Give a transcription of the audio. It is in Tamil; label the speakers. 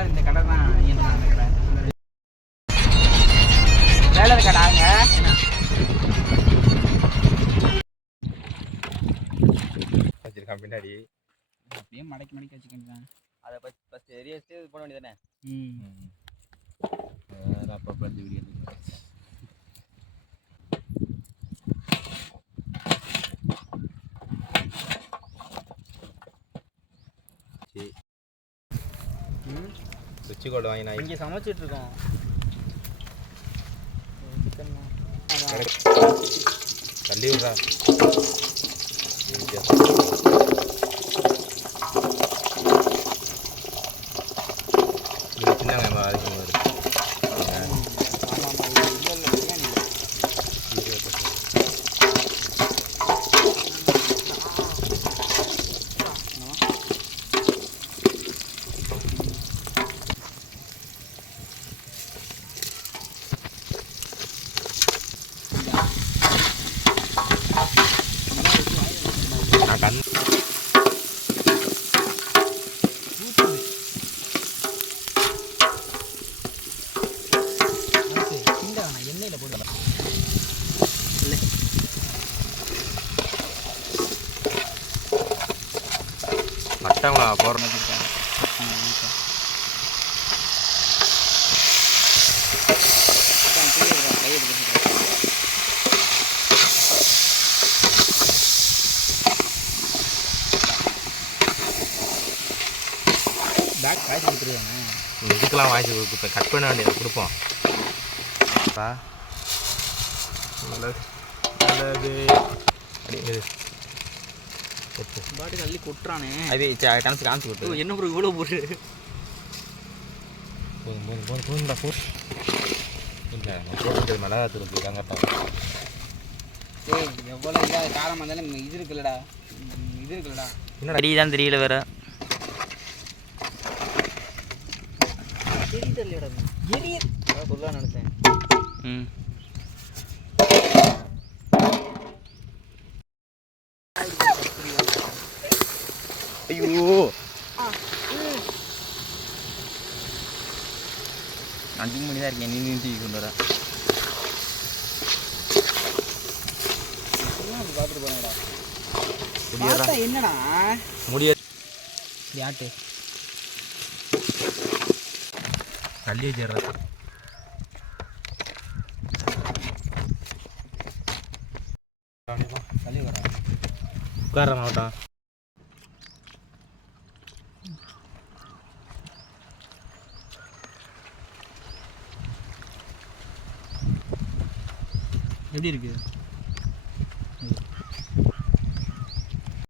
Speaker 1: பாரு இந்த கடை தான் இயந்திரம் அந்த கடை. வேலை இருக்கடா அங்க?
Speaker 2: வச்சிருக்கான் பின்னாடி.
Speaker 1: அப்படியே மடக்கி மடக்கி வச்சுக்கிட்டேன்
Speaker 3: அதை ஃபஸ்ட் ஃபஸ்ட் எரிய வச்சு இது பண்ண வேண்டியதானே
Speaker 1: ம்
Speaker 2: வேற அப்பப்போ இந்த வீடியோ
Speaker 1: ம்
Speaker 2: சுவிட்சு கோடு வாங்கி நான்
Speaker 1: இங்கே சமைச்சிட்டு இருக்கோம்.
Speaker 2: தள்ளி விட்றா. பட்டவங்களா போடுறேன்
Speaker 1: பேக் காய்ச்சி கொடுத்துருவானே
Speaker 2: இதுக்கெல்லாம் வாங்கி இப்போ கட் பண்ண வேண்டியது கொடுப்போம். நல்லது. நல்லது. அப்படிங்கிறது
Speaker 1: பாட்டுக்கு அள்ளி கொட்டுறானே.
Speaker 2: அது கணக்கு காமிச்சு கொடுத்து
Speaker 1: என்ன ப்ரோ இவ்வளோ போட்டு
Speaker 2: போதும் போதும் போதும் போதும்டா போ இல்லை போட்டு மிளகா தூள் கங்கட்டம்
Speaker 1: ஏய் எவ்வளோ இதாக காரமாக இருந்தாலும் இது இருக்குல்லடா. இது இருக்குல்லடா.
Speaker 2: என்னடா
Speaker 3: தான் தெரியல வேற.
Speaker 1: தெரியுது இல்லையடா எரிய சொல்லலாம் நினச்சேன்.
Speaker 3: ம்.
Speaker 2: ஐயோ.
Speaker 3: அஞ்சு மணி தான் இருக்கேன். நீ தூக்கி கொண்டு வர.
Speaker 1: பார்த்துட்டு போனேடா
Speaker 2: முடியாதா
Speaker 1: என்னடா?
Speaker 2: முடியாது.
Speaker 1: யாட்டு
Speaker 2: தள்ளி
Speaker 1: வரா
Speaker 2: உட்கார மாவட்டம்
Speaker 1: எப்படி இருக்குது